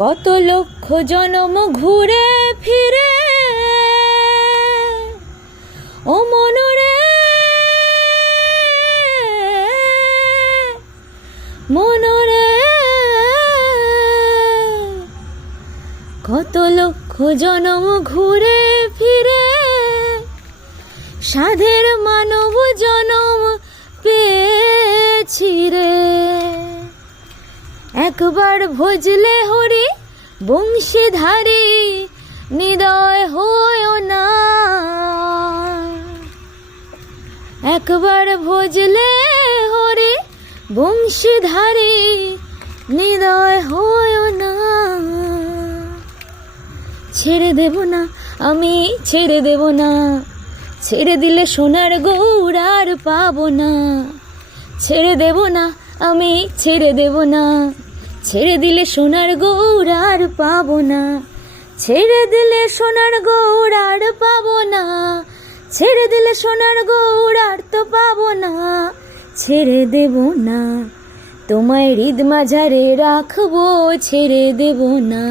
কত লক্ষ জনম ঘুরে ফিরে ও মনরে মনরে, কত লক্ষ জনম ঘুরে ফিরে সাধের মানব জনম পেয়েছি রে। একবার ভজলে হরি বংশীধারী নিদয় হয়ো না, একবার ভজলে হরি বংশীধারী নিদয় হয়ো না। ছেড়ে দেব না আমি, ছেড়ে দেব না, ছেড়ে দিলে সোনার গৌর আর পাবো না। ছেড়ে দেব না আমি, ছেড়ে দেব না, ছেড়ে দিলে সোনার গৌর আর পাবো না। ছেড়ে দিলে সোনার গৌর আর পাবো না, ছেড়ে দিলে সোনার গৌর আর তো পাবো না। ছেড়ে দেব না তোমায় হৃদ মাঝারে রাখবো, ছেড়ে দেব না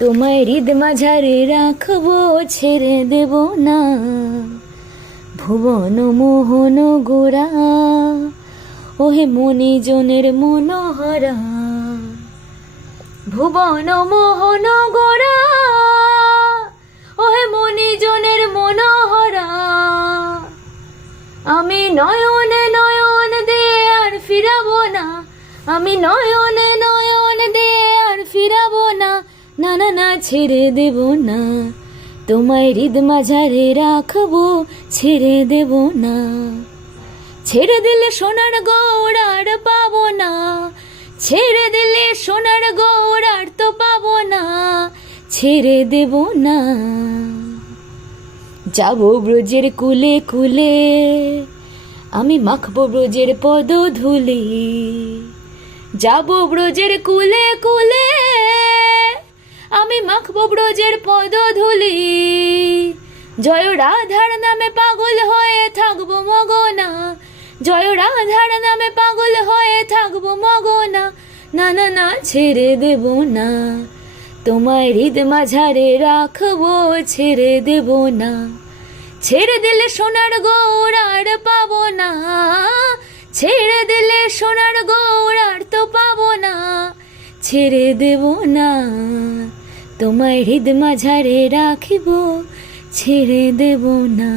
তোমায় হৃদ মাঝারে রাখবো, ছেড়ে দেব না। ভুবন মোহন গোরা ওহে মনিজনের মনোহরা, ভুবন মোহন গোরা ওহে মনিজনের মনোহরা। আমি নয়নে নয়ন দিয়ে আর ফিরাবো না, আমি নয়নে নয়ন দিয়ে আর ফিরাবো না। না না না, ছেড়ে দেব না তোমায় হৃদ মাঝারে রাখবো, ছেড়ে দেব না। ছেড়ে দিলে সোনার গৌর আর পাবো না, ছেড়ে দিলে সোনার গৌর আর তো পাবো না। ছেড়ে দেব না। যাবো ব্রজের কুলে কুলে আমি মাখবো ব্রজের পদ ধুলি, যাবো ব্রজের কুলে কুলে আমি মাখবো ব্রজের পদ ধুলি। জয় রাধার নামে পাগল হয়ে থাকবো মগনা, জয় রাধার নামে পাগল হয়ে থাকবো মগনা। না না না, ছেড়ে দেব না তোমায় হৃদ মাঝারে রাখবো, ছেড়ে দেব না। ছেড়ে দিলে সোনার গৌর আর পাবো না, ছেড়ে দিলে সোনার গৌর আর তো পাবো না। ছেড়ে দেব না তোমায় হৃদ মাঝারে রাখিব, ছেড়ে দেব না।